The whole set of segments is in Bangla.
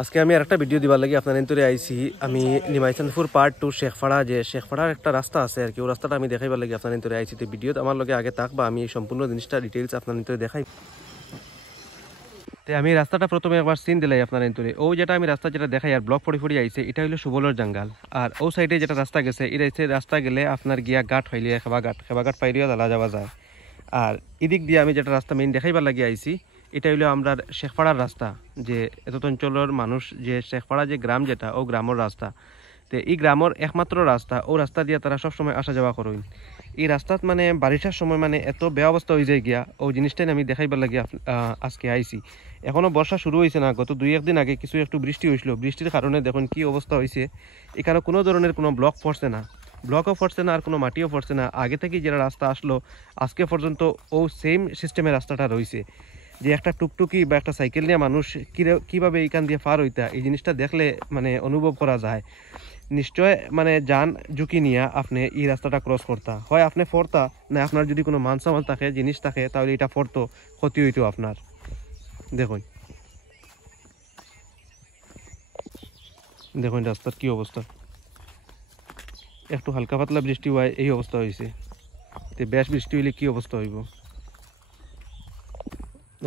আজকে আমি আর একটা ভিডিও দিবার লাগি আপনার এন্তরে আইছি। আমি নিমাইচান্দপুর পার্ট 2 শেখপাড়া, যে শেখপাড়ার একটা রাস্তা আছে আর কি, ও রাস্তাটা আমি দেখাইবার লাগি আপনার এন্তরে আইছি। তো ভিডিওতে আমার লগে আগে থাকবা, আমি এই সম্পূর্ণ জিনিসটা ডিটেইলস আপনার এন্তরে দেখাই। তো আমি রাস্তাটা প্রথমে একবার সিন দিলাই আপনার এন্তরে। ও যেটা আমি রাস্তা যেটা দেখাই আর ব্লক পড়ি আইছে, এটা হলো সুবলর জঙ্গল। আর ও সাইডে যেটা রাস্তা গেছে, এটা রাস্তা গেলে আপনার গিয়া ঘাট হইলে খেবাঘাট পাইরিয়া জ্বালা যাওয়া যায়। আর এদিক দিয়ে আমি যেটা রাস্তা মেইন দেখাইবার লাগি আইছি, এটা হইলো আমরা শেখপাড়ার রাস্তা, যে এত অঞ্চলের মানুষ যে শেখপাড়া যে গ্রাম যেটা, ও গ্রামের রাস্তা। তো এই গ্রামের একমাত্র রাস্তা, ও রাস্তা দিয়ে তারা সবসময় আসা যাওয়া করেন। এই রাস্তাত মানে বারিশার সময় মানে এত বেয়া অবস্থা হয়ে যায় গিয়া, ও জিনিসটাই আমি দেখাইবার লাগি আজকে আইছি। এখনো বর্ষা শুরু হয়েছে না, গত 2-1 দিন আগে কিছু একটু বৃষ্টি হয়েছিল, বৃষ্টির কারণে দেখুন কি অবস্থা হয়েছে। এখানে কোনো ধরনের কোনো ব্লক পড়ছে না, ব্লকও পড়ছে না আর কোনো মাটিও পড়ছে না। আগে থেকে যেটা রাস্তা আসলো আজকে পর্যন্ত ও সেম সিস্টেমের রাস্তাটা রয়েছে। যে একটা টুকটুকি বা একটা সাইকেল নিয়ে মানুষ কিভাবে এইখান দিয়ে পার হইতা, এই জিনিসটা দেখলে মানে অনুভব করা যায়। নিশ্চয় মানে যান ঝুঁকি নিয়ে আপনি এই রাস্তাটা ক্রস করতা, হয় আপনি ফরতা, না আপনার যদি কোনো মানসামাল থাকে, জিনিস থাকে, তাহলে এটা ফরতো, ক্ষতি হইতো আপনার। দেখুন দেখুন রাস্তার কি অবস্থা, একটু হালকা পাতলা বৃষ্টি হয় এই অবস্থা হয়েছে। তো বেশ বৃষ্টি হইলে কি অবস্থা হইব।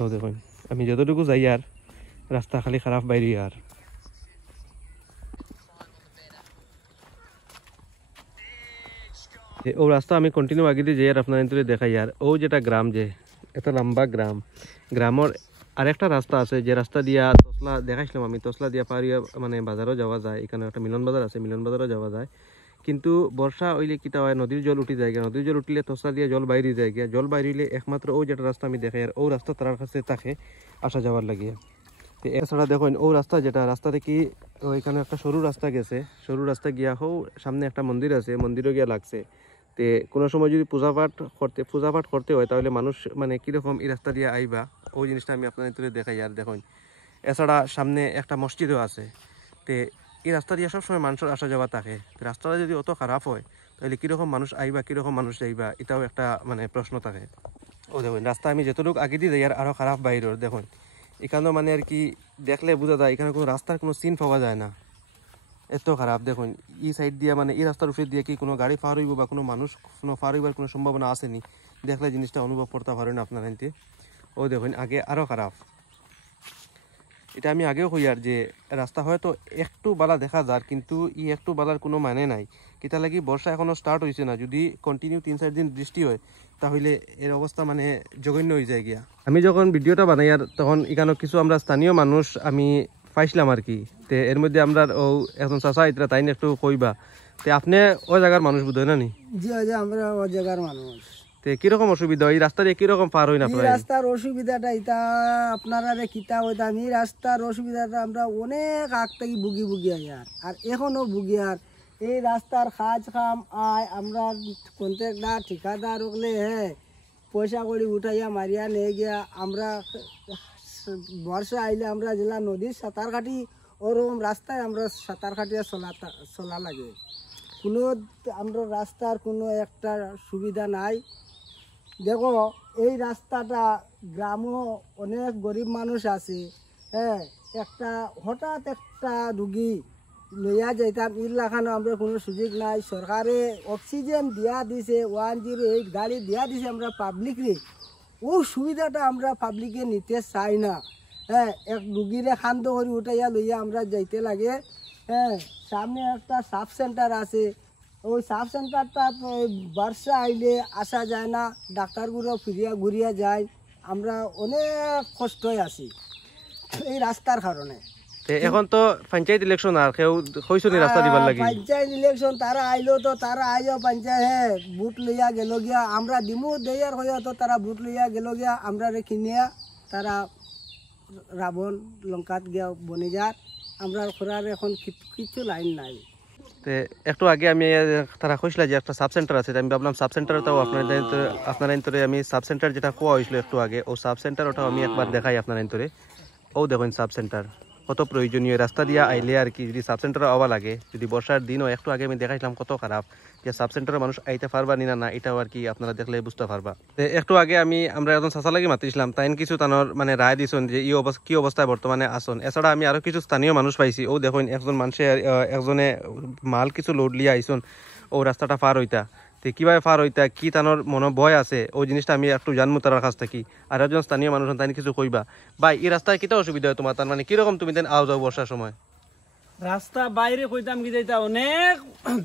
ও দেখুন আমি যতটুকু যাই আর রাস্তা খালি খারাপ বাইরে। আর ও রাস্তা আমি কন্টিনিউ আগে দিয়ে যাই আর আপনার এন্তরে দেখাই। আর ও যেটা গ্রাম, যে এত লম্বা গ্রাম, গ্রামের আরেকটা রাস্তা আছে, যে রাস্তা দিয়া তসলা দেখাইছিলাম আমি, তসলা দিয়া পারিয়া মানে বাজারও যাওয়া যায়। এখানে একটা মিলন বাজার আছে, মিলন বাজারও যাওয়া যায়। কিন্তু বর্ষা হইলে কিটা হয়, নদীর জল উঠে যায়, নদীর জল উঠলে তসলা দিয়ে জল বাইরে যায় গিয়া, জল বাইরে হইলে একমাত্র ও যেটা রাস্তা আমি দেখাই আর ও রাস্তা তার কাছে তাকে আসা যাওয়ার লাগিয়ে। তো এছাড়া দেখুন ও রাস্তা যেটা, রাস্তা থেকে ওইখানে একটা সরু রাস্তা গেছে, সরু রাস্তা গিয়া হো সামনে একটা মন্দির আছে, মন্দিরও গিয়া লাগছে। তে কোনো সময় যদি পূজা পাঠ করতে হয়, তাহলে মানুষ মানে কীরকম এই রাস্তা দিয়ে আইবা, ওই জিনিসটা আমি আপনাদের তুলে দেখাই। আর দেখুন এছাড়া সামনে একটা মসজিদও আছে। তে এই রাস্তা দিয়ে সবসময় মানুষের আসা যাওয়া থাকে। রাস্তাটা যদি অত খারাপ হয়, তাহলে কীরকম মানুষ আইবা, কীরকম মানুষ যাইবা, এটাও একটা মানে প্রশ্ন থাকে। ও দেখুন রাস্তা আমি যতটুকু আগে দিয়ে যাই আর আরও খারাপ বাইরের। দেখুন এখানেও মানে আর কি দেখলে বোঝা যায়, এখানে কোনো রাস্তার কোনো সিন পাওয়া যায় না, এত খারাপ। দেখুন এই সাইড দিয়ে মানে এই রাস্তার উপরে দিয়ে কি কোনো গাড়ি পার হইব বা কোনো মানুষ কোনো পার হইবার কোনো সম্ভাবনা আসেনি, দেখলে জিনিসটা অনুভব করতে পারেন আপনারা এনতে। ও দেখুন আগে আরও খারাপ। এটা আমি আগেও কই আর যে রাস্তা হয়তো একটু বালা দেখা যায়, কিন্তু ই একটু বালার কোনো মানে নাই। কিতা লাগি বর্ষা এখনো স্টার্ট হয়েছে না, যদি কন্টিনিউ 3-4 দিন বৃষ্টি হয়, তাহলে এর অবস্থা মানে জঘন্য হয়ে যায় গিয়া। আমি যখন ভিডিওটা বানাই আর তখন এখানে কিছু আমরা স্থানীয় মানুষ আমি পাইছিলাম আর কি। তে এর মধ্যে আমরা ও এখন চাষা এটা তাই একটু কইবা। তে আপনি ওই জায়গার মানুষ বুঝ হয় না নি? জি আমরা ওই জায়গার মানুষ। তে কিরকম অসুবিধা, এই রাস্তা দিয়ে কিরকম পার হই না আপনারা? রাস্তার অসুবিধাটা এটা আপনারা কিতা হইতাম, এই রাস্তার অসুবিধাটা আমরা অনেক আগ থেকে ভুগি আর এখনো ভুগি। আর এই রাস্তার কাজ কাম আয় আমরা কন্ট্রাক্টর ঠিকাদার হলে পয়সা করে উঠাইয়া মারিয়া নিয়ে গিয়া আমরা বর্ষা আইলে আমরা জেলা নদীর সাঁতার কাটি, ওরকম রাস্তায় আমরা সাঁতার কাটিয়া চলা লাগে। কোনো আমরা রাস্তার কোনো একটা সুবিধা নাই। দেখো এই রাস্তাটা গ্রামও অনেক গরিব মানুষ আছে, একটা হঠাৎ একটা রুগী লইয়া যাইতাম, ইর লাখানো আমরা কোনো সুযোগ নাই। সরকারে অক্সিজেন দিয়া দিছে, 108 গাড়ি দিয়া দিছে আমরা পাবলিকরে, ও সুবিধাটা আমরা পাবলিকে নিতে চাই না। এক রুগীরে খান্দ করে উঠাইয়া লইয়া আমরা যাইতে লাগে। সামনে একটা সাব সেন্টার আছে, ওই সাব সেন্টারটা বর্ষা আইলে আসা যায় না, ডাক্তারগুলো ঘুরিয়া যায়, আমরা অনেক কষ্টই আছি এই রাস্তার কারণে। এখন তো পঞ্চায়েত ইলেকশন আর কেউ কইছো নি রাস্তা দিবার লাগি? পঞ্চায়েত ইলেকশন তারা আইলো তো তারা আইও পঞ্চায়েত বুট লইয়া গেল গিয়া, আমরা দিমু দেয়ার হইয়া তো তারা বুট লইয়া গেল গিয়া, আমরা কিনিয়া তারা রাবণ লঙ্কাত গিয়া বনে যার, আমরা খোরার এখন কিছু লাইন নাই। একটু আগে আমি তারা কইছিল যে একটা সাব সেন্টার আছে, আমি ভাবলাম সাব সেন্টারটাও আপনার এন্তরে আমি সাব সেন্টার যেটা কোয়া হয়েছিল একটু আগে, ও সাব সেন্টার ওটাও আমি একবার দেখাই আপনার এন্তরে। ও দেখুন সাব সেন্টার, কত প্রয়োজনীয় রাস্তা দিয়া আইলে আর কি যদি সাব সেন্টার হওয়া লাগে যদি বর্ষার দিনও একটু আগে আমি দেখাইছিলাম কত খারাপ যে সাব সেন্টারে মানুষ আইতে পারবা না এটাও আর কি আপনারা দেখলে বুঝতে পারবা। একটু আগে আমরা একজন চাচা লাগি মাতিছিলাম তাইন কিছু তানোর মানে রায় দিছেন যে কি অবস্থায় বর্তমানে আসন। এছাড়া আমি আরো কিছু স্থানীয় মানুষ পাইছি ও দেখুন একজন মানুষের একজনে মাল কিছু লোড লিয়ে আইসন ও রাস্তাটা পার হইতা কিভাবে পার হইতা কি তানোর মনে ভয় আছে ওই জিনিসটা আমি একটু জানবো তার কাছ থেকে। আর একজন স্থানীয় মানুষ তাই কিছু কইবা ভাই এই রাস্তায় কিটা অসুবিধা হয় তোমার তার মানে কিরকম তুমি দেন আও যাও বর্ষার সময়? রাস্তা বাইরে কইতাম কি যাইতা অনেক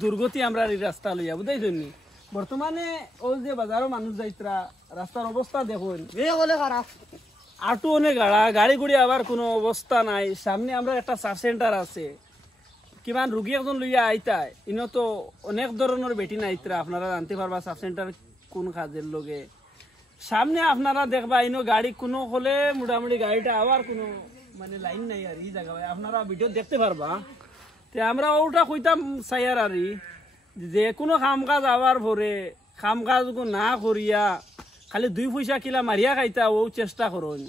দুর্গতি আমরা এই রাস্তা লইয়া বুঝাইছেন নি। বর্তমানে ওই যে বাজারও মানুষ যাইতরা রাস্তার অবস্থা দেখুন খারাপ, আটু অনেক গাড়ি গুড়ি আবার কোনো অবস্থা নাই। সামনে আমরা একটা সাব সেন্টার আছে কিমান রুগী একজন লইয়া আইতায় ইনো তো অনেক ধরনের বেটি নাইতরা আপনারা জানতে পারবা সাব সেন্টার কোন কাজের লগে। সামনে আপনারা দেখবা ইনো গাড়ি কোনো হলে মোটামুটি গাড়িটা আবার কোনো মানে লাইন নাই আর এই জায়গা আপনারা ভিডিও দেখতে পারবা। তে আমরা ওটা কইতাম চাইয়ার আর যে কোনো কাম কাজ আবার ভরে কাম কাজ না করিয়া খালি 2 পয়সা কিলা মারিয়া খাইতা ও চেষ্টা করুন।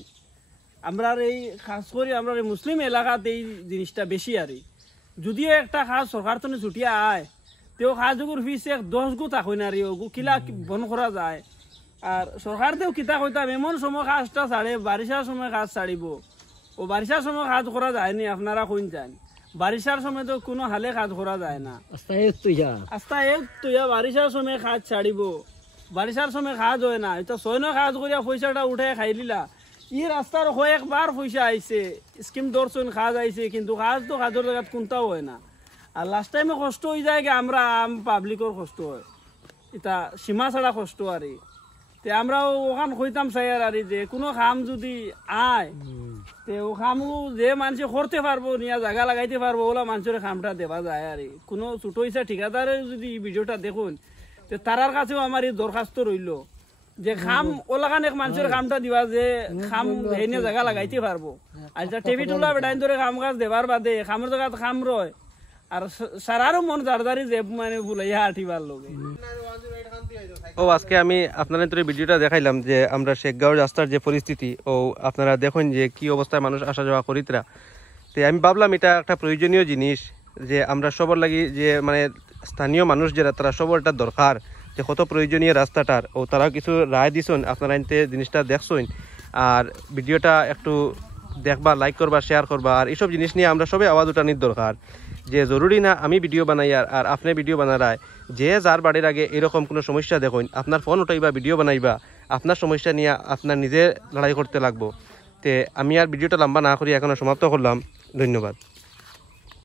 আমরা এই খাস করে আমরা এই মুসলিম এলাকাতে এই জিনিসটা বেশি আর যদিও একটা খাস সরকার তো ছুটিয়া আয় তেও খাজগুর ফিস 10 গু থাকুন আর ওগু কিলা বন করা যায়। আর সরকারতেও কিতা কইতাম এমন সময় কাজটা ছাড়ে বারিশার সময় কাজ ছাড়িব ও বারিশার সময় কাজ করা যায়নি আপনারা কইন যান। বারিশার সময় তো কোনো হালে কাজ করা যায় না আস্তা এক তুইয়া বারিশার সময় কাজ ছাড়িব বারিশার সময় কাজ হয় না। এটা সৈন্য কাজ করিয়া পয়সাটা উঠে খাই দিলা ই রাস্তার কয়েকবার পয়সা আইছে স্কিম দর্শন কাজ আইছে কিন্তু কাজ তো কাজের জায়গা কোনটাও হয় না। আর লাস্ট টাইমে কষ্ট হয়ে যায় আমরা পাবলিকর কষ্ট হয় এটা সীমা ছাড়া কষ্ট আর তে আমরা ওখান কইতাম চাইয়ার আর যে কোনো কাম যদি আয় তে ও কামু যে মানুষ করতে পারবো নিয়া জায়গা লাগাইতে পারবো ওলা মানুষের কামটা দেওয়া যায় আর কোনো ছোট ইচ্ছা ঠিকাদারে যদি ভিডিওটা দেখুন তে তারার কাছেও আমার এই দরখাস্ত রইল যে খাম ওলাখান এক মানুষের কামটা দিবা যে খাম হেনে জায়গা লাগাইতে পারবো। আচ্ছা টিভি টুলা বেটাইন ধরে কাম কাজ দেবার বাদে খামের জায়গা খাম রয় আর সারারও মন দাঁড়দারি যে মানে ভুলাইয়া আঠিবার লোকে। ও আজকে আমি আপনাদের তোর ভিডিওটা দেখাইলাম যে আমরা শেখগাঁও রাস্তার যে পরিস্থিতি ও আপনারা দেখুন যে কি অবস্থায় মানুষ আসা যাওয়া করিতরা। তো আমি ভাবলাম এটা একটা প্রয়োজনীয় জিনিস যে আমরা সবার লাগি যে মানে স্থানীয় মানুষ যারা তারা সবরটা দরকার যে কত প্রয়োজনীয় রাস্তাটার ও তারা কিছু রায় দিছেন আপনারা এনতে জিনিসটা দেখছেন। আর ভিডিওটা একটু দেখবা লাইক করবা শেয়ার করবা আর এইসব জিনিস নিয়ে আমরা সবাই আওয়াজ উঠানির দরকার যে জরুরি না আমি ভিডিও বানাই আর আপনি ভিডিও বানারায় যে যার বাড়ির আগে এরকম কোনো সমস্যা দেখুন আপনার ফোন উঠাইবা ভিডিও বানাইবা আপনার সমস্যা নিয়ে আপনার নিজে লড়াই করতে লাগবো। তে আমি আর ভিডিওটা লম্বা না করি এখনো সমাপ্ত করলাম। ধন্যবাদ।